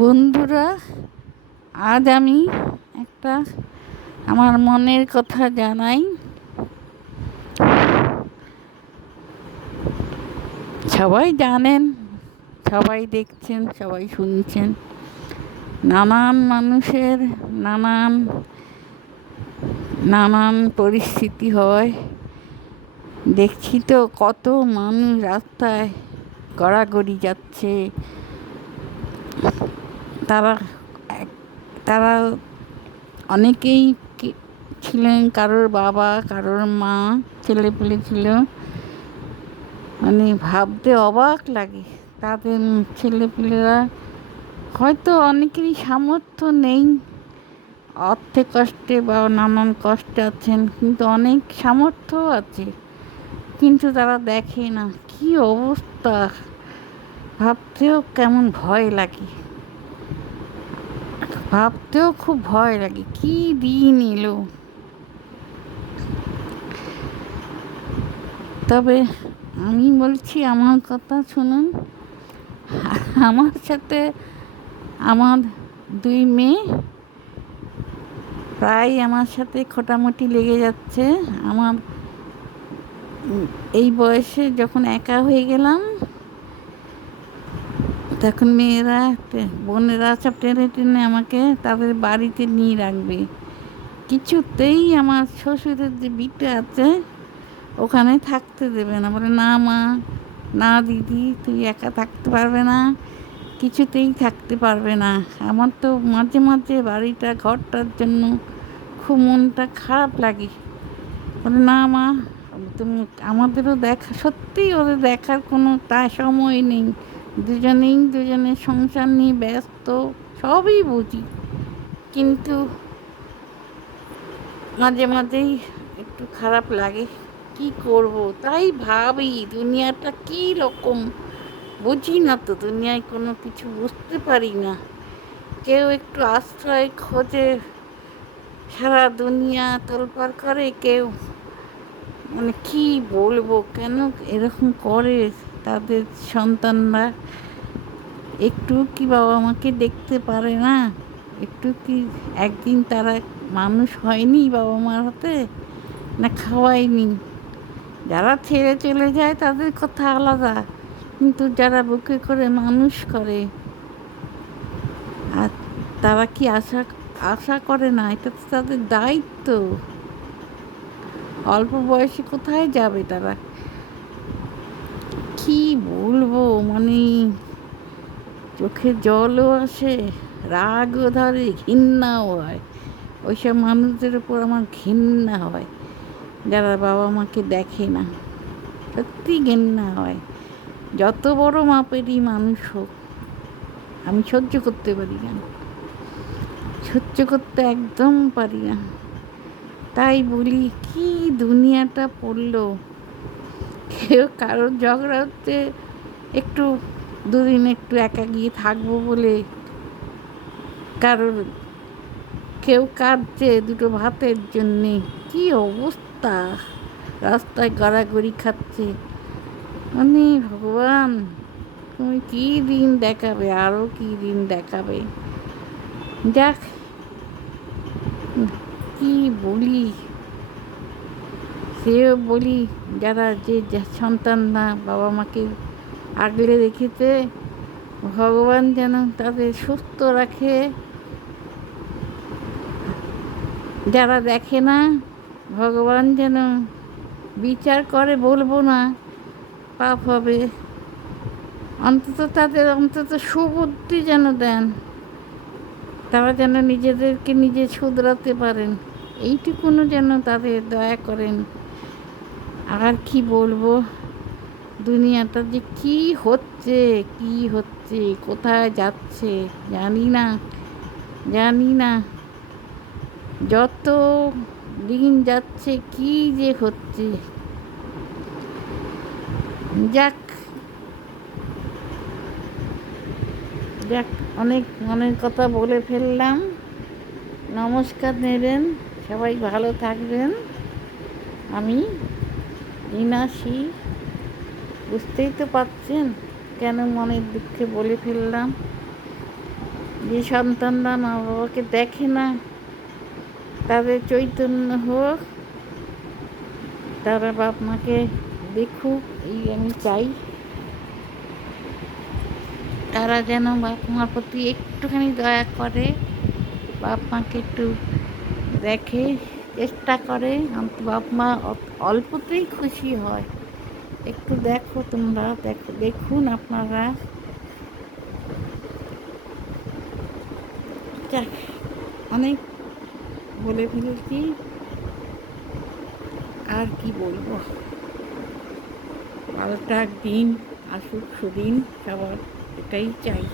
বন্ধুরা, আজ আমি একটা আমার মনের কথা জানাই। সবাই জানেন, সবাই দেখছেন, সবাই শুনছেন। নানান মানুষের নানান নানান পরিস্থিতি হয়। দেখছি তো কত মানুষ রাস্তায় গড়াগড়ি যাচ্ছে। তারা তারা অনেকেই ছিলেন, কারোর বাবা, কারোর মা, ছেলেপুলে ছিল। মানে ভাবতে অবাক লাগে। তাদের ছেলেপুলেরা হয়তো অনেকেরই সামর্থ্য নেই, অর্থে কষ্টে বা নানান কষ্টে আছেন, কিন্তু অনেক সামর্থ্য আছে, কিন্তু তারা দেখে না। কি অবস্থা, ভাবতেও কেমন ভয় লাগে, ভাবতেও খুব ভয় লাগে। কি দিন এলো। তবে আমি বলছি, আমার কথা শুনুন। আমার সাথে আমার দুই মেয়ে প্রায় আমার সাথে খোটামুটি লেগে যাচ্ছে। আমার এই বয়সে যখন একা হয়ে গেলাম, তখন মেয়েরা, বোনেরা সব টেনে টেনে আমাকে তাদের বাড়িতে নিয়ে রাখবে। কিছুতেই আমার শ্বশুরের যে বিটা আছে ওখানে থাকতে দেবে না। বলে, না মা, না দিদি, তুই একা থাকতে পারবে না, কিছুতেই থাকতে পারবে না। আমার তো মাঝে মাঝে বাড়িটা, ঘরটার জন্য খুব মনটা খারাপ লাগে। বলে, না মা, তুমি আমাদেরও দেখা, সত্যিই ওদের দেখার কোনো সময় নেই। দুজনের সংসার নিয়ে ব্যস্ত, সবই বুঝি, কিন্তু মাঝে মাঝেই একটু খারাপ লাগে। কি করব, তাই ভাবি দুনিয়াটা কি রকম। বুঝি না তো, দুনিয়ায় কোনো কিছু বুঝতে পারি না। কেউ একটু আশ্রয় খোঁজে, সারা দুনিয়া তোলপাড় করে। কেউ, মানে কি বলবো, কেন এরকম করে তাদের সন্তানরা? একটু কি বাবা মাকে দেখতে পারে না? একটু কি একদিন তারা মানুষ হয়নি বাবা মার হাতে? না খাওয়ায়নি? যারা ছেড়ে চলে যায় তাদের কথা আলাদা, কিন্তু যারা বুকে করে মানুষ করে, আর তারা কি আশা আশা করে না? এটা তো তাদের দায়িত্ব। অল্প বয়সে কোথায় যাবে তারা? কি বলবো, মানে চোখে জলও আসে, রাগও ধরে, ঘৃণাও হয়। ওইসব মানুষদের উপর আমার ঘৃণা হয়, যারা বাবা মাকে দেখে না। সত্যি ঘৃণা হয়। যত বড় মাপেরই মানুষ হোক, আমি সহ্য করতে পারি না, সহ্য করতে একদম পারি না। তাই বলি, কি দুনিয়াটা পড়লো। কেউ কারোর ঝগড়া হচ্ছে, একটু দুদিন একটু একা গিয়ে থাকবো বলে কারোর, কেউ কাঁদছে দুটো ভাতের জন্যে। কি অবস্থা, রাস্তায় গড়াগড়ি খাচ্ছে। মানে ভগবান, তুমি কি দিন দেখাবে, আরও কি দিন দেখাবে। যাক, কি বলি, সেও বলি, যারা যে সন্তানরা বাবা মাকে আগলে রেখেছে, ভগবান যেন তাদের সুস্থ রাখে। যারা দেখে না, ভগবান যেন বিচার করে, বলবো না, পাপ হবে। অন্তত সুবুদ্ধি যেন দেন, তারা যেন নিজেদেরকে নিজে শুধরাতে পারেন, এইটুকুনো যেন তাদের দয়া করেন। আর কি বলবো, দুনিয়াটা যে কি হচ্ছে, কি হচ্ছে, কোথায় যাচ্ছে জানি না, জানি না। যত দিন যাচ্ছে কি যে হচ্ছে। যাক, যাক, অনেক মনের কথা বলে ফেললাম। নমস্কার নেবেন, সবাই ভালো থাকবেন। আমি ইনাসি, বুঝতেই তো পারছেন কেন মনের দুঃখে বলে ফেললাম। যে সন্তানরা মা বাবাকে দেখে না, তাদের চৈতন্য হোক, তারা বাপ মাকে দেখুক, এই আমি চাই। তারা যেন বাপ মার প্রতি একটুখানি দয়া করে, বাপ মাকে একটু দেখে, চেষ্টা করে, বাপ মা অল্পতেই খুশি হয়। একটু দেখো তোমরা, দেখুন আপনারা। যাক, অনেক বলে ফেলেছি, আর কি বলবো। ভালো দিন আসুক, সুদিন সবার, এটাই চাই।